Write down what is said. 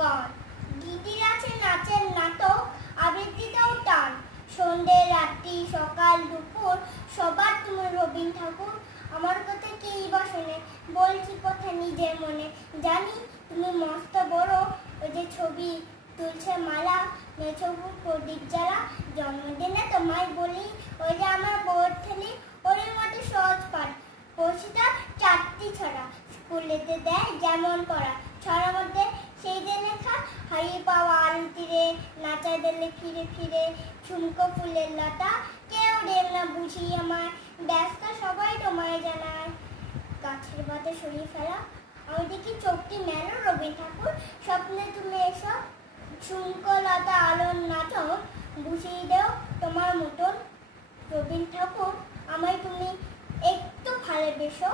গান। গীতির আছে নাচের নাটক, আবৃত্তিতেও টান। সন্ধ্যে রাত্রি সকাল দুপুর সবার তুমি রবীন ঠাকুর। আমার কথা কেই বা শোনে, বলছি কথা নিজের মনে। জানি তুমি মস্ত বড়, ওই যে ছবি তুলছে মালা, মেছবু প্রদীপ জ্বালা। জন্মদিনে তোমায় বলি, ওই যে আমার বউয়ের ঠেলি, ওর মতো সহজ পাঠ। পড়ছিটা 4টি ছড়া, স্কুলেতে দেয় যেমন পড়া। ছড়ার মধ্যে সেই যে লেখা, হারিয়ে পাওয়া আল তীরে, নাচা দিলে ফিরে ফিরে, ঝুমকো ফুলের লতা, কেউ দেব না বুঝিয়ে আমায়, ব্যস্ত সবাই তোমায় জানায়। গাছের পাতা সরিয়ে ফেলা, আমি দেখি চোখটি মেলো রবীন ঠাকুর। স্বপ্নে তুমি এসো, ঝুমকো লতা আলোর নাচন, বুঝিয়ে দেও তোমার মতন। রবীন ঠাকুর, আমায় তুমি একটু ভালোবেসো।